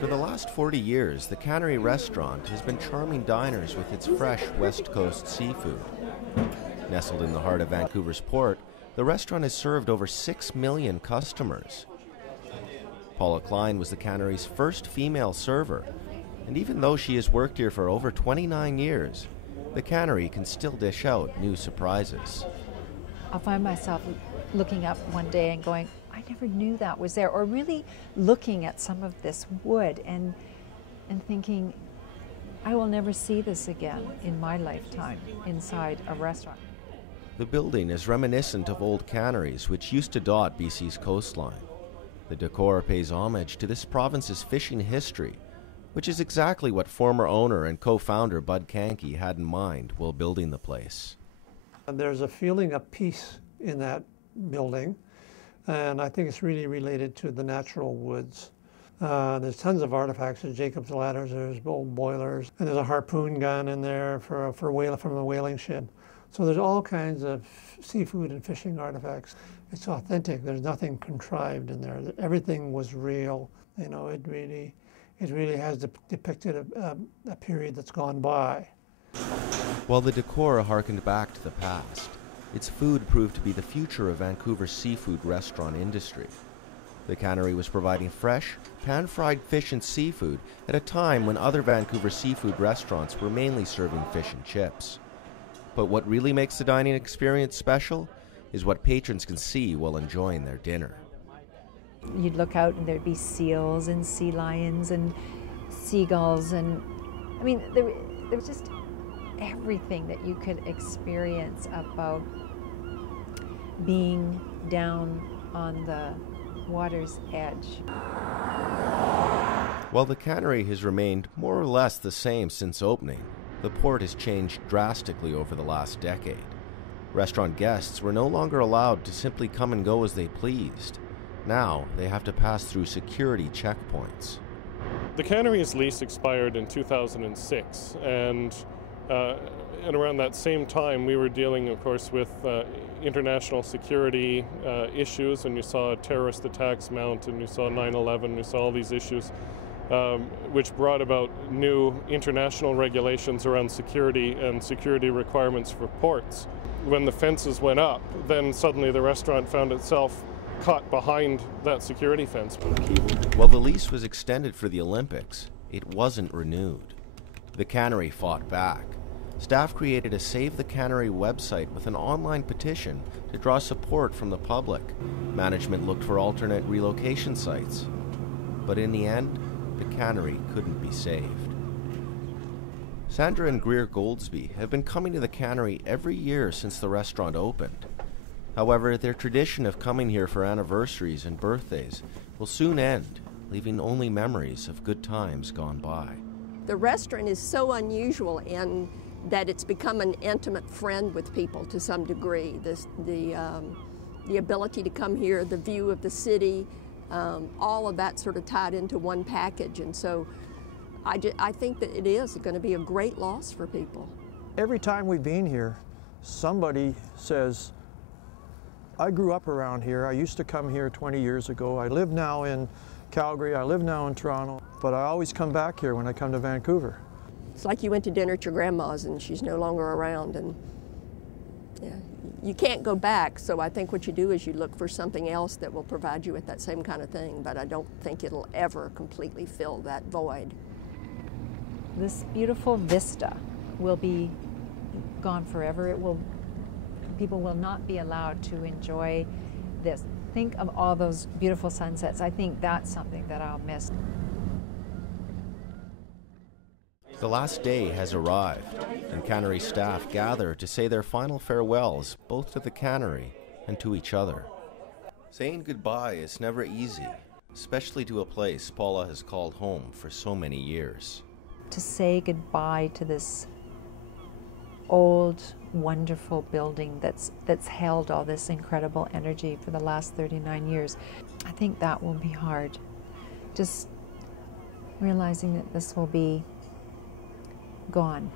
For the last 40 years, the Cannery restaurant has been charming diners with its fresh West Coast seafood. Nestled in the heart of Vancouver's port, the restaurant has served over 6 million customers. Paula Klein was the Cannery's first female server, and even though she has worked here for over 29 years, the Cannery can still dish out new surprises. I'll find myself looking up one day and going, I never knew that was there, or really looking at some of this wood and thinking, I will never see this again in my lifetime inside a restaurant. The building is reminiscent of old canneries which used to dot BC's coastline. The decor pays homage to this province's fishing history, which is exactly what former owner and co-founder Bud Kanke had in mind while building the place. There's a feeling of peace in that building, and I think it's really related to the natural woods. There's tons of artifacts. There's Jacob's ladders, there's old boilers, and there's a harpoon gun in there from a whaling ship. So there's all kinds of seafood and fishing artifacts. It's authentic. There's nothing contrived in there. Everything was real. You know, it really has depicted a period that's gone by. While the decor harkened back to the past, its food proved to be the future of Vancouver's seafood restaurant industry. The Cannery was providing fresh, pan-fried fish and seafood at a time when other Vancouver seafood restaurants were mainly serving fish and chips. But what really makes the dining experience special is what patrons can see while enjoying their dinner. You'd look out and there'd be seals and sea lions and seagulls, and I mean, there was just everything that you could experience about being down on the water's edge. While the Cannery has remained more or less the same since opening, the port has changed drastically over the last decade. Restaurant guests were no longer allowed to simply come and go as they pleased. Now they have to pass through security checkpoints. The Cannery's lease expired in 2006, and around that same time we were dealing, of course, with international security issues, and you saw terrorist attacks mount, and you saw 9/11, you saw all these issues, which brought about new international regulations around security and security requirements for ports. When the fences went up, then suddenly the restaurant found itself caught behind that security fence. While the lease was extended for the Olympics, it wasn't renewed. The Cannery fought back. Staff created a Save the Cannery website with an online petition to draw support from the public. Management looked for alternate relocation sites. But in the end, the Cannery couldn't be saved. Sandra and Greer Goldsby have been coming to the Cannery every year since the restaurant opened. However, their tradition of coming here for anniversaries and birthdays will soon end, leaving only memories of good times gone by. The restaurant is so unusual in that it's become an intimate friend with people to some degree. The ability to come here, the view of the city, all of that sort of tied into one package. And so I think that it is going to be a great loss for people. Every time we've been here, somebody says, I grew up around here. I used to come here 20 years ago. I live now in Calgary. I live now in Toronto. But I always come back here when I come to Vancouver. It's like you went to dinner at your grandma's and she's no longer around. And yeah, you can't go back. So I think what you do is you look for something else that will provide you with that same kind of thing. But I don't think it'll ever completely fill that void. This beautiful vista will be gone forever. People will not be allowed to enjoy this. Think of all those beautiful sunsets. I think that's something that I'll miss. The last day has arrived, and Cannery staff gather to say their final farewells both to the Cannery and to each other. Saying goodbye is never easy, especially to a place Paula has called home for so many years. To say goodbye to this old, wonderful building that's held all this incredible energy for the last 39 years, I think that will be hard. Just realizing that this will be gone.